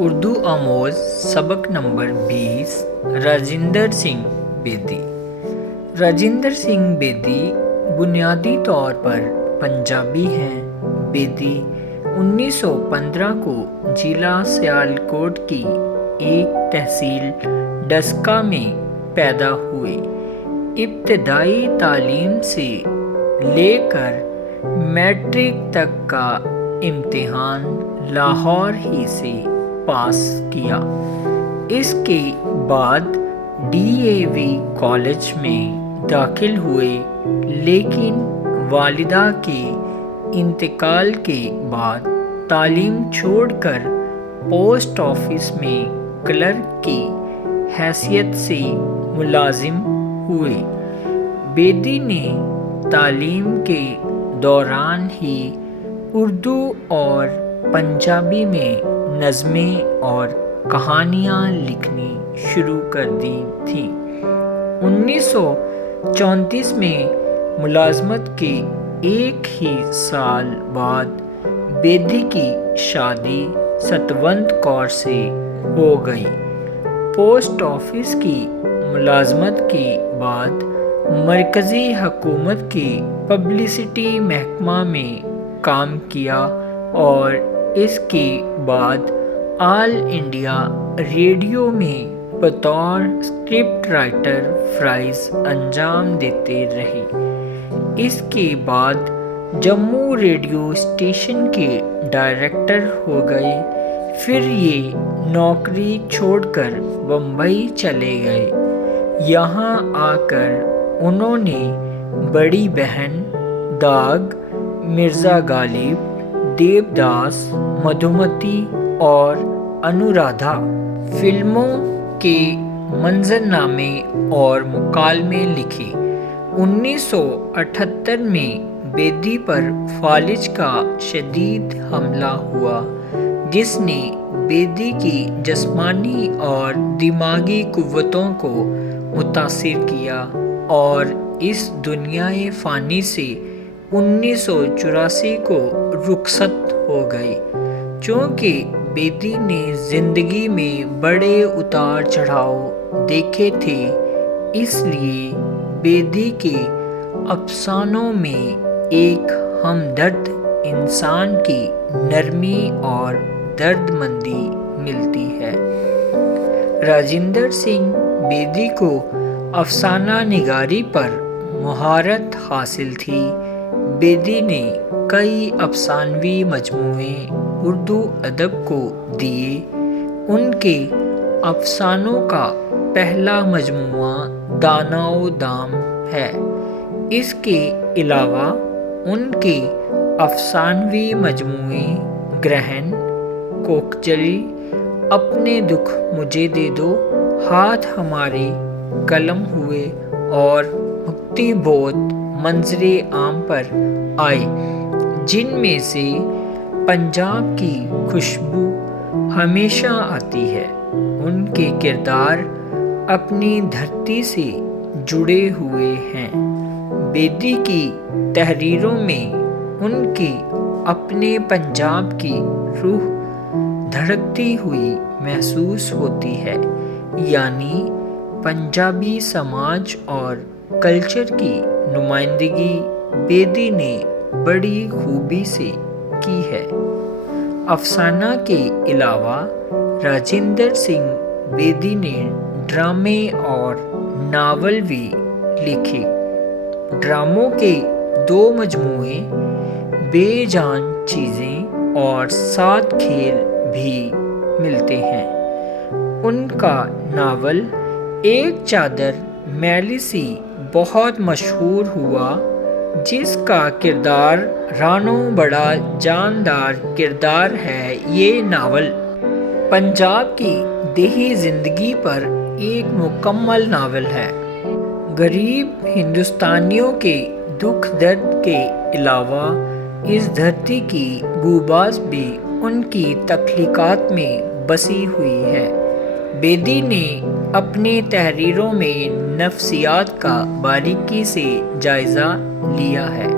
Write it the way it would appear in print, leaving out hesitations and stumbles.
اردو آموز سبق نمبر 20 راجندر سنگھ بیدی۔ راجندر سنگھ بیدی بنیادی طور پر پنجابی ہیں۔ بیدی 1915 کو ضلع سیالکوٹ کی ایک تحصیل ڈسکہ میں پیدا ہوئے۔ ابتدائی تعلیم سے لے کر میٹرک تک کا امتحان لاہور ہی سے پاس کیا۔ اس کے بعد DAV کالج میں داخل ہوئے، لیکن والدہ کے انتقال کے بعد تعلیم چھوڑ کر پوسٹ آفس میں کلرک کی حیثیت سے ملازم ہوئے۔ بیدی نے تعلیم کے دوران ہی اردو اور پنجابی میں نظمیں اور کہانیاں لکھنی شروع کر دی تھیں۔ 1934 میں ملازمت کے ایک ہی سال بعد بیدی کی شادی ستونت کور سے ہو گئی۔ پوسٹ آفس کی ملازمت کے بعد مرکزی حکومت کے پبلسٹی محکمہ میں کام کیا اور اس کے بعد آل انڈیا ریڈیو میں بطور اسکرپٹ رائٹر فرائض انجام دیتے رہے۔ اس کے بعد جموں ریڈیو اسٹیشن کے ڈائریکٹر ہو گئے۔ پھر یہ نوکری چھوڑ کر بمبئی چلے گئے۔ یہاں آ کر انہوں نے بڑی بہن، داغ، مرزا غالب، دیوداس، مدھومتی اور انورادھا فلموں کے منظرنامے اور مکالمے لکھے۔ 1978 میں بیدی پر فالج کا شدید حملہ ہوا، جس نے بیدی کی جسمانی اور دماغی قوتوں کو متاثر کیا اور اس دنیائے فانی سے 1984 کو رخصت ہو گئے۔ چونکہ بیدی نے زندگی میں بڑے اتار چڑھاؤ دیکھے تھے، اس لیے بیدی کے افسانوں میں ایک ہمدرد انسان کی نرمی اور درد مندی ملتی ہے۔ راجندر سنگھ بیدی کو افسانہ نگاری پر مہارت حاصل تھی۔ بیدی نے کئی افسانوی مجموعے اردو ادب کو دیے۔ ان کے افسانوں کا پہلا مجموعہ دانا و دام ہے۔ اس کے علاوہ ان کے افسانوی مجموعے گرہن، کوکچلی، اپنے دکھ مجھے دے دو، ہاتھ ہمارے قلم ہوئے اور مکتی بودھ منظر عام پر آئے، جن میں سے پنجاب کی خوشبو ہمیشہ آتی ہے۔ ان کے کردار اپنی دھرتی سے جڑے ہوئے ہیں۔ بیدی کی تحریروں میں ان کے اپنے پنجاب کی روح دھڑکتی ہوئی محسوس ہوتی ہے، یعنی پنجابی سماج اور کلچر کی نمائندگی بیدی نے بڑی خوبی سے کی ہے۔ افسانہ کے علاوہ راجندر سنگھ بیدی نے ڈرامے اور ناول بھی لکھے۔ ڈراموں کے 2 مجموعے بے جان چیزیں اور 7 کھیل بھی ملتے ہیں۔ ان کا ناول ایک چادر میلی سی بہت مشہور ہوا، جس کا کردار رانو بڑا جاندار کردار ہے۔ یہ ناول پنجاب کی دیہی زندگی پر ایک مکمل ناول ہے۔ غریب ہندوستانیوں کے دکھ درد کے علاوہ اس دھرتی کی بوباس بھی ان کی تخلیقات میں بسی ہوئی ہے۔ بیدی نے اپنی تحریروں میں نفسیات کا باریکی سے جائزہ لیا ہے۔